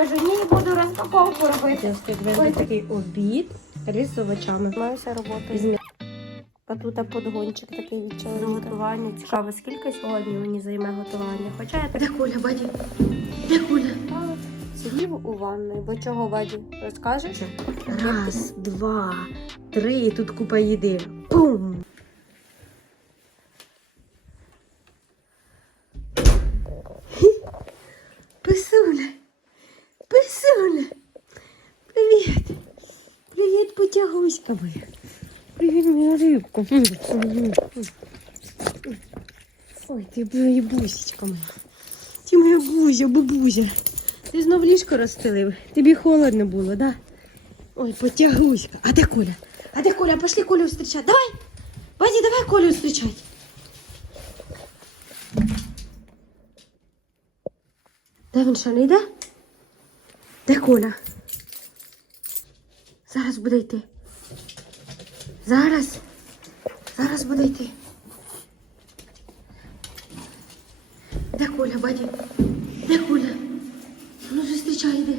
Кажу, ні, буду розпаковку робити. Ось такий обід рис з овочами. Займаюся роботою. А тут подгончик такий від чоловіка. готування. Цікаво, скільки сьогодні мені займе готування. Хоча я так Де Коля, баді? Де Коля? Сидів у ванної, бо чого баді? Розкажеш? Раз, два, три, і тут купа їди. Бум! Привіт, потягуська моя! Привіт, моя рибка! Ой, ти моя бусечка моя. Ти моя бузя, бабузя. Ти знов ліжко розстелив. Тобі холодно було, да? Ой, потягуська. А де Коля? А де Коля? Пошли Колю встречать. Давай! Баді, давай Колю встречать. Де він ще не йде? Де Коля? Зараз буде йти. Зараз. Зараз буде йти. Де Коля, баді? Де Коля? Ну, зустрічай, іди.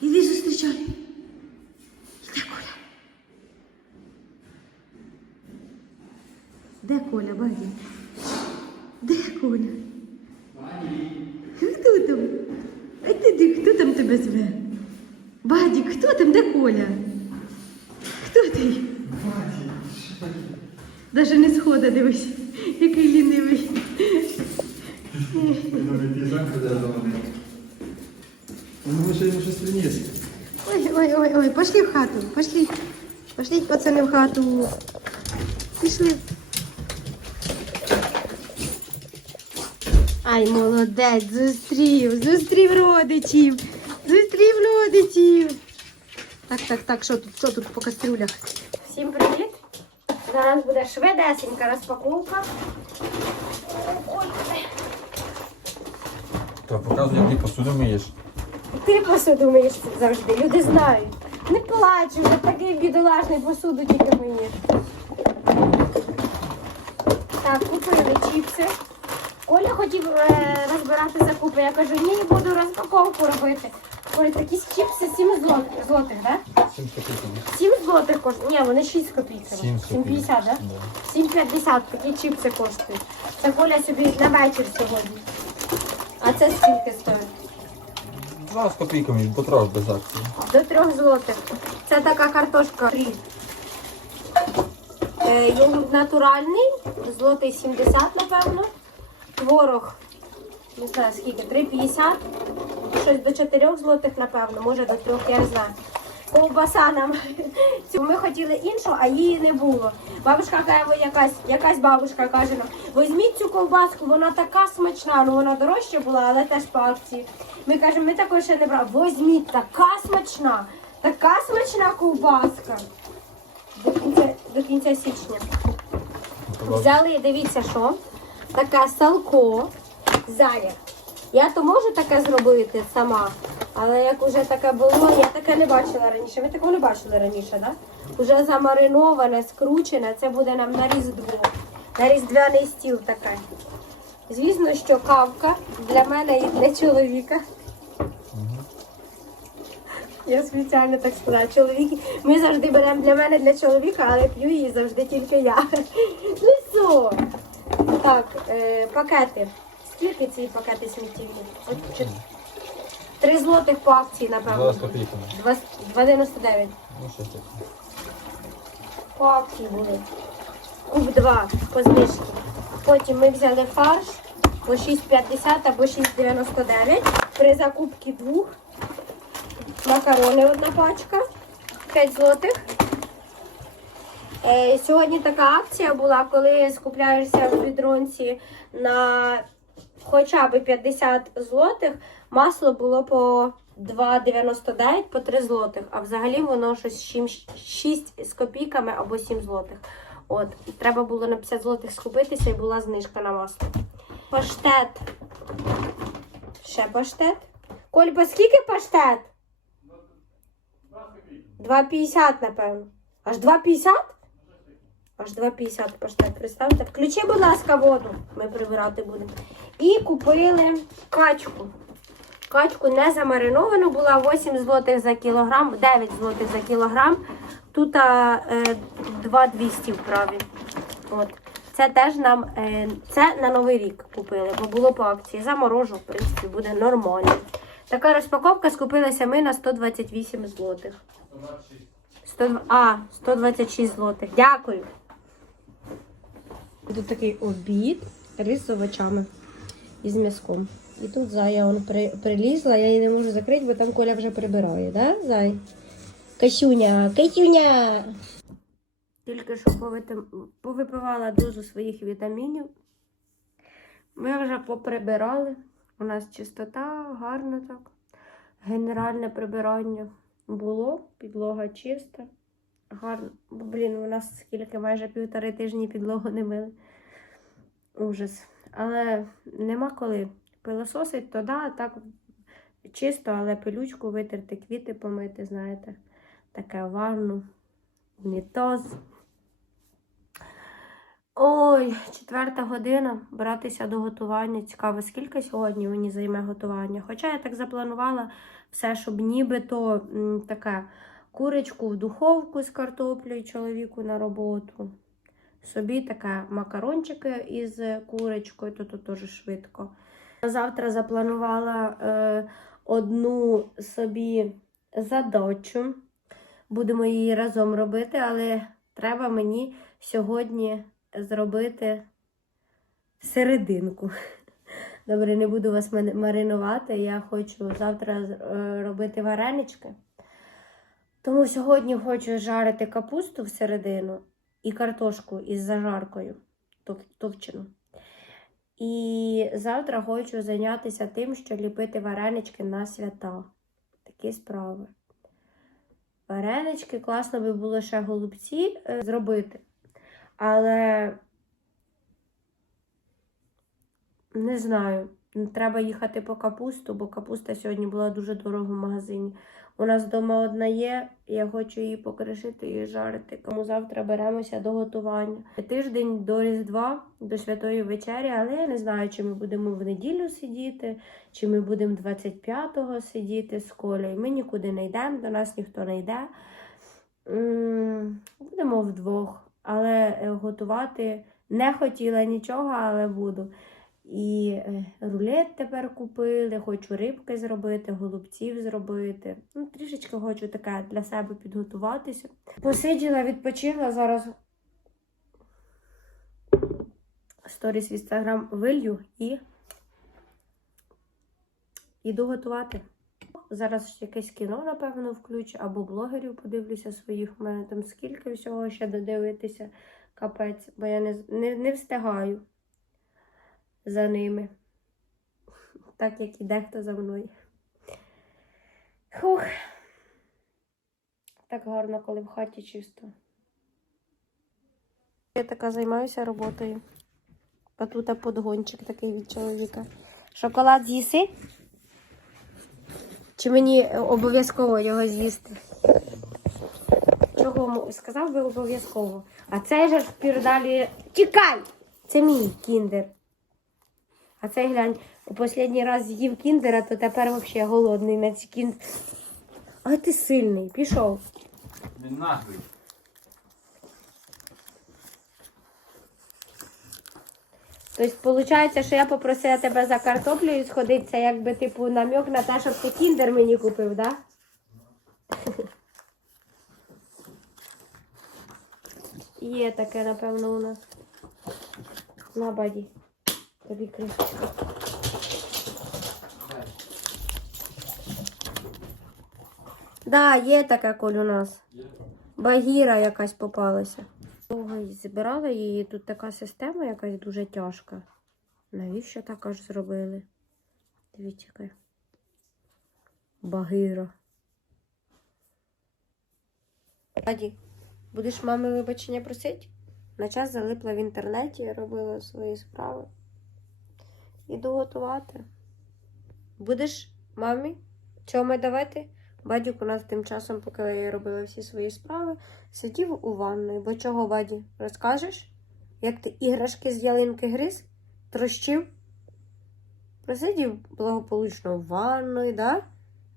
Іди зустрічай. Де Коля? Де Коля, баді? Де Коля? Хто там? А ти, ти хто там тебе зве? Бадік, хто там? Де Коля? Хто ти? Даже не схода дивись, який лінивий. Ну, ще йому щось приніс. Ой, ой, ой, ой, пошли в хату, пошли. Пошли, пацани, в хату. Пішли. Ай, молодець, зустрів, зустрів родичів, зустрів родичів. Так, так, так, що тут, що тут по кастрюлях? Всім привіт! Зараз буде швидесенька розпаковка. То показуй, як ти посуду миєш. ти посуду миєш завжди, люди знають. Не плач, вже такий бідолашний посуду тільки миєш. Так, купили чіпси. Коля хотів е, розбирати закупи. Я кажу, ні, буду розпаковку робити. Ой, такі чіпси 7 злотих, злотих да? Сім копійками. 7 злотих коштує. Ні, вони 6 копійок. Сім 7,50, да? Да. 7,50 такі чіпси коштують. Це Коля собі на вечір сьогодні. А це скільки стоїть? Два з копійками, бо трохи без акції. До 3 злотих. Це така картошка фрі. Е, йогурт натуральний, злотий 70, напевно. Творог, не знаю скільки, 3,50. Щось до 4 злотих, напевно, може до 3, я не знаю. Ковбаса нам. Ми хотіли іншу, а її не було. Бабушка каже, якась, якась бабушка каже нам, візьміть цю ковбаску, вона така смачна, ну вона дорожча була, але теж по акції. Ми кажемо, ми такої ще не брали. Візьміть, така смачна, така смачна ковбаска. До кінця, до кінця січня. Взяли, дивіться, що таке салко заря. Я то можу таке зробити сама, але як уже таке було, я таке не бачила раніше. Ви такого не бачили раніше, так? Да? Уже замариноване, скручене, це буде нам на різдво. На різдвяний стіл таке. Звісно, що кавка для мене і для чоловіка. Я спеціально так сказала. Чоловіки, ми завжди беремо для мене для чоловіка, але п'ю її завжди тільки я. Ну що? Так, е, пакети. Скільки ці пакети сміттєві? От чи- Три злотих по акції, напевно. Два з копійками. Два- 2,99. Ну, щось таке. По акції були. Куб 2 по знижці. Потім ми взяли фарш по 6,50 або 6,99. При закупці двох. Макарони одна пачка. 5 злотих. Е, сьогодні така акція була, коли скупляєшся в відронці на хоча б 50 злотих, масло було по 2,99 по 3 злотих, а взагалі воно щось 6 з копійками або 7 злотих. От, треба було на 50 злотих скупитися і була знижка на масло. Паштет. Ще паштет. Коль, по скільки паштет? 2,50, напевно. Аж 2,50? Аж 2,50 паштет, представте. Включи, будь ласка, воду. Ми прибирати будемо. І купили качку. Качку не замариновану була 8 злотих за кілограм, 9 злотих за кілограм. Тут е, 2,200 вправі. От. Це теж нам е, це на Новий рік купили, бо було по акції. Заморожу, в принципі, буде нормально. Така розпаковка скупилася ми на 128 злотих. 100, а, 126 злотих. Дякую. Тут такий обід, рис з овочами і з м'язком. І тут зая он при, прилізла, я її не можу закрити, бо там Коля вже прибирає, да, зай? Касюня, Касюня! Тільки що повипивала дозу своїх вітамінів. Ми вже поприбирали. У нас чистота, гарно так. Генеральне прибирання було, підлога чиста. Гарно. Блін, у нас скільки майже півтори тижні підлогу не мили. Ужас. Але нема коли. Пилососить, то да, так чисто, але пилючку витерти, квіти помити, знаєте. Таке ванну, унітаз. Ой, четверта година. Братися до готування. Цікаво, скільки сьогодні мені займе готування. Хоча я так запланувала все, щоб нібито таке курочку в духовку з картоплею чоловіку на роботу. Собі таке макарончики із курочкою, то тут теж швидко. Завтра запланувала е, одну собі задачу. Будемо її разом робити, але треба мені сьогодні зробити серединку. Добре, не буду вас маринувати. Я хочу завтра е, робити варенички. Тому сьогодні хочу жарити капусту всередину і картошку із зажаркою тов- товчену. І завтра хочу зайнятися тим, що ліпити варенички на свята. Такі справи. Варенички, класно би було ще голубці е, зробити. Але не знаю, треба їхати по капусту, бо капуста сьогодні була дуже дорога в магазині. У нас вдома одна є, я хочу її покришити і жарити. Тому завтра беремося до готування. Тиждень до Різдва, до святої вечері, але я не знаю, чи ми будемо в неділю сидіти, чи ми будемо 25-го сидіти з колею. Ми нікуди не йдемо, до нас ніхто не йде. Будемо вдвох, але е, готувати не хотіла нічого, але буду. І е, рулет тепер купили, хочу рибки зробити, голубців зробити. Ну, трішечки хочу таке для себе підготуватися. Посиділа, відпочила, зараз сторіс в інстаграм вилью і іду готувати. Зараз якесь кіно, напевно, включу, або блогерів подивлюся своїх. У мене там скільки всього ще додивитися, капець, бо я не, не, не встигаю за ними. Так як і дехто за мною. Хух. Так гарно, коли в хаті чисто. Я така займаюся роботою. А тут подгончик такий від чоловіка. Шоколад з'їси? Чи мені обов'язково його з'їсти? Чого сказав би обов'язково? А цей же ж пірдалі. Тікай! Це мій кіндер. А цей глянь, у останній раз з'їв кіндера, то тепер взагалі голодний на ці кіндер. А ти сильний, пішов. Він наглий. Тобто, виходить, що я попросила тебе за картоплею сходити, це якби типу намек на те, щоб ти кіндер мені купив, так? Да? Є таке, напевно, у нас. На баді. Тобі кришечка. Да, є таке коль у нас. Багіра якась попалася. Довго й збирала її. Тут така система якась дуже тяжка. Навіщо так аж зробили? Дивіться, яка. Багира. Аді, будеш мами вибачення просити? На час залипла в інтернеті, робила свої справи. Іду готувати. Будеш мамі чому давати? Бадюк у нас тим часом, поки я робила всі свої справи, сидів у ванної. Бо чого, Баді, розкажеш? Як ти іграшки з ялинки гриз? Трощив? Просидів благополучно в ванної, да?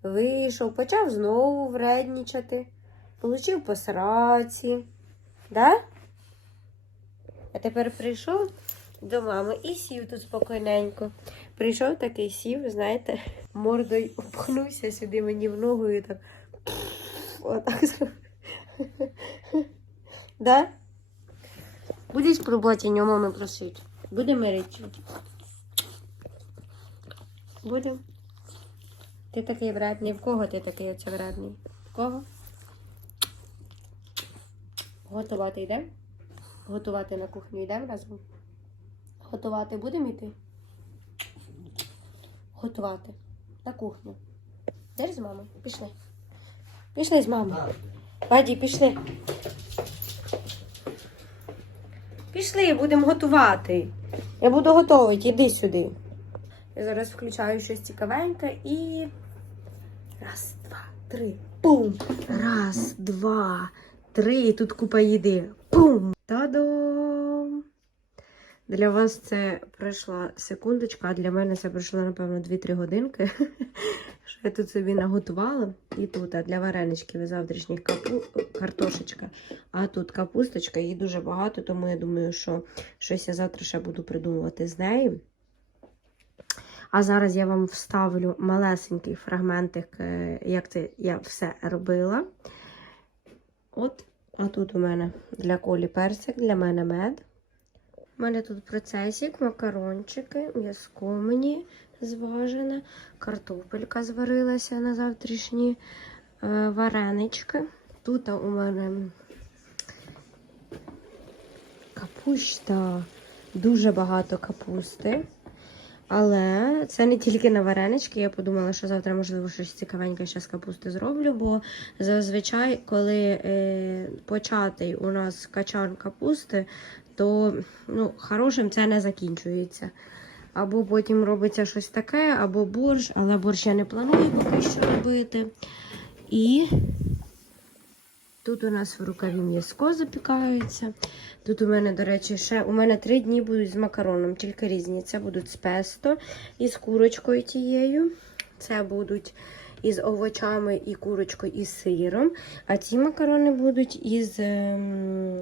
вийшов, почав знову вреднічати, получив по сраці, да? А тепер прийшов до мами і сів тут спокійненько. Прийшов такий сів, знаєте, мордою опхнувся сюди мені в ногу і так. Отак зробив. Да? Будеш пробувати нього мами просити? Будемо речі. Будемо. Ти такий вредний. В кого ти такий оце вредний? В кого? Готувати йдемо? Готувати на кухню йдемо разом? Готувати будемо йти? Готувати. На кухню. Йдеш з мамою? Пішли. Пішли з мамою. Ваді, пішли. Пішли, будемо готувати. Я буду готувати, іди сюди. Я зараз включаю щось цікавеньке і. Раз, два, три. Пум! Раз, два, три. Тут купа їди. Пум! Та-дам! Для вас це пройшла секундочка, а для мене це пройшло, напевно, 2-3 годинки. Що я тут собі наготувала. І тут а для вареничків і завтрашніх капу... картошечка. А тут капусточка, її дуже багато, тому я думаю, що щось я завтра ще буду придумувати з нею. А зараз я вам вставлю малесенький фрагментик, е, як це я все робила. От, а тут у мене для колі персик, для мене мед. У мене тут процесик, макарончики, м'язко мені зважене, картопелька зварилася на завтрашні е, варенички. Тут у мене капуста, дуже багато капусти. Але це не тільки на варенички. Я подумала, що завтра, можливо, щось цікавеньке ще з капусти зроблю, бо зазвичай, коли е, початий у нас качан капусти, то ну, хорошим це не закінчується. Або потім робиться щось таке, або борщ, але борщ я не планую поки що робити. І тут у нас в рукаві м'язко запікається. Тут у мене, до речі, ще у мене три дні будуть з макароном, тільки різні. Це будуть з песто і з курочкою тією. Це будуть із овочами і курочкою і сиром. А ці макарони будуть із ем,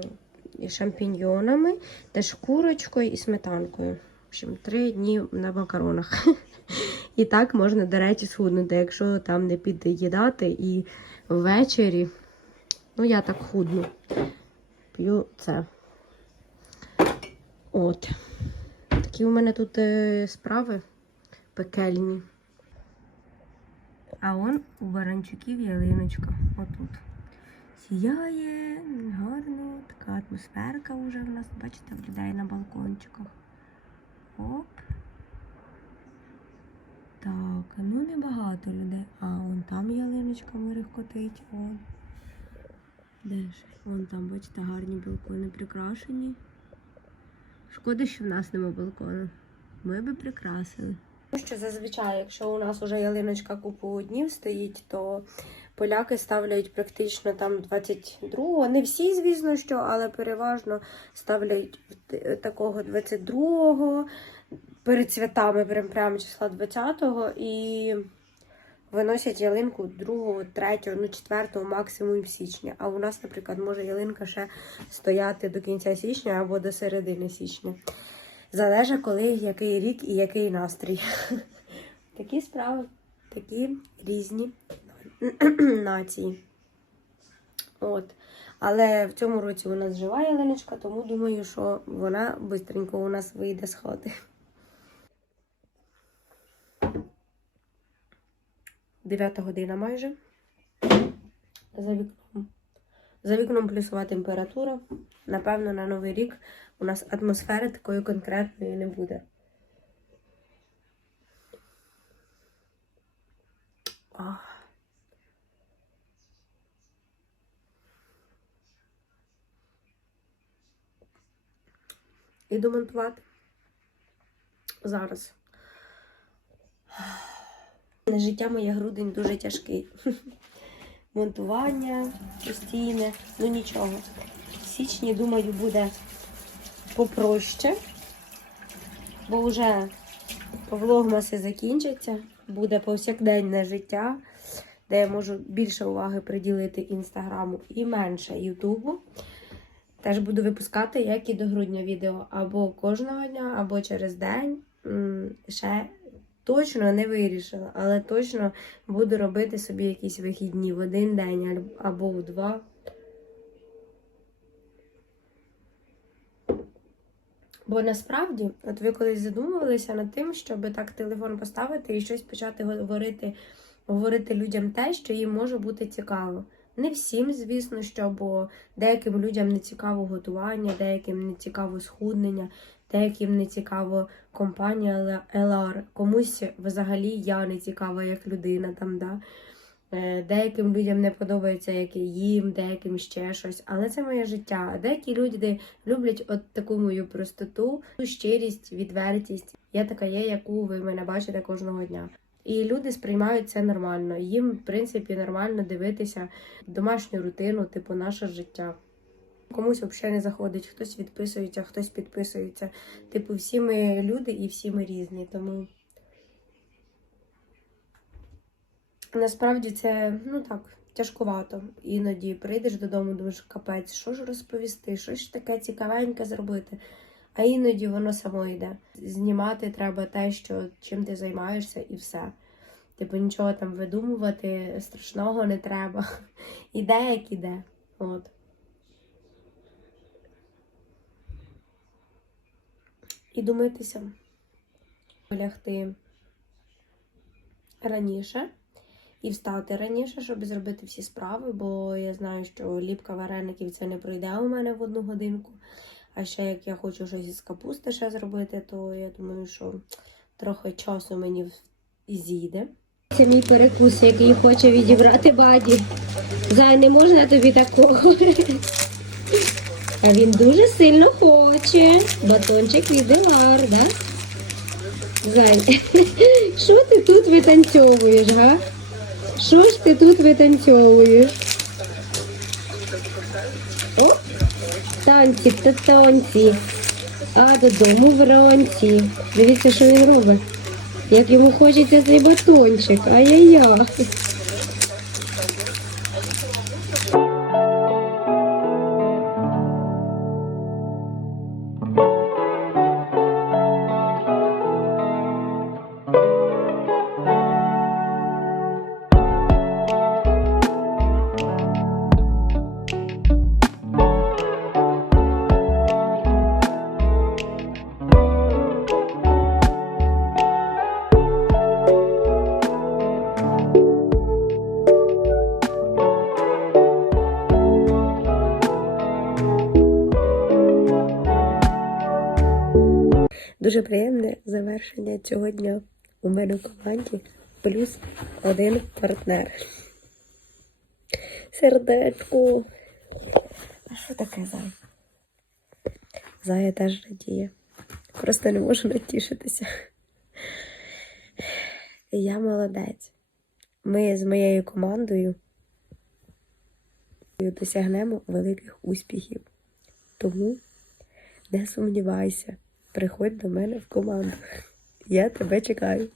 шампіньйонами, теж курочкою і сметанкою. В общем, три дні на макаронах. І так можна, до речі, схуднути, якщо там не під'їдати і ввечері. Ну, я так худну. П'ю це. От. Такі у мене тут е, справи пекельні. А он у баранчуків ялиночка. Отут. Сіяє гарно, така атмосферка вже в нас, бачите, в людей на балкончиках. Оп. Так, ну небагато людей. А, вон там ялиночка мерехкотить. Вон. Де ж? Вон там, бачите, гарні балкони прикрашені. Шкода, що в нас нема балкону. Ми би прикрасили. Що зазвичай, якщо у нас вже ялиночка купу днів стоїть, то поляки ставляють практично там 22-го. Не всі, звісно, що, але переважно ставляють т- такого 22-го перед святами, прям, прям числа 20-го, і виносять ялинку 2, 3, ну 4 максимум січня. А у нас, наприклад, може ялинка ще стояти до кінця січня або до середини січня. Залежить, коли який рік і який настрій. Такі справи, такі різні нації. От. Але в цьому році у нас жива ялиночка, тому думаю, що вона швидко у нас вийде з хати. Дев'ята година майже. За вікном. За вікном плюсова температура. Напевно, на Новий рік у нас атмосфери такої конкретної не буде. Ах. Іду монтувати. Зараз. На життя моє грудень дуже тяжкий. Монтування постійне, ну нічого. В січні, думаю, буде попроще, бо вже влогмаси закінчаться, буде повсякденне життя, де я можу більше уваги приділити інстаграму і менше Ютубу. Теж буду випускати, як і до грудня відео, або кожного дня, або через день. Ще точно не вирішила, але точно буду робити собі якісь вихідні в один день або в два. Бо насправді, от ви колись задумувалися над тим, щоб так телефон поставити і щось почати говорити, говорити людям те, що їм може бути цікаво. Не всім, звісно, що, бо деяким людям не цікаво готування, деяким не цікаво схуднення, деяким не цікаво компанія LR, комусь взагалі я не цікава як людина там, да. Е, Деяким людям не подобається, як я їм, деяким ще щось. Але це моє життя. Деякі люди люблять от таку мою простоту, щирість, відвертість. Я така є, яку ви мене бачите кожного дня. І люди сприймають це нормально. Їм, в принципі, нормально дивитися домашню рутину, типу наше життя. Комусь взагалі не заходить, хтось відписується, хтось підписується. Типу, всі ми люди і всі ми різні. Тому насправді це ну так, тяжкувато. Іноді прийдеш додому, думаєш, капець, що ж розповісти, що ж таке цікавеньке зробити. А іноді воно само йде. Знімати треба те, що чим ти займаєшся, і все. Типу нічого там видумувати страшного не треба. Іде, як іде. От. І думайтеся. Лягти раніше і встати раніше, щоб зробити всі справи, бо я знаю, що ліпка вареників це не пройде у мене в одну годинку. А ще як я хочу щось із капусти ще зробити, то я думаю, що трохи часу мені зійде. Це мій перекус, який хоче відібрати баді. Зай, не можна тобі такого. А він дуже сильно хоче. Батончик від Елар, да? Зай, що ти тут витанцьовуєш, га? Що ж ти тут витанцьовуєш? О, танці та танці. А додому вранці. Дивіться, що він робить. Як йому хочеться цей батончик. Ай-яй-яй. Дуже приємне завершення цього дня. У мене в команді плюс один партнер. Сердечко. А що таке зай? Зая теж радіє. Просто не можу натішитися. Я молодець. Ми з моєю командою досягнемо великих успіхів. Тому не сумнівайся, приходь до мене в команду. Я тебе чекаю.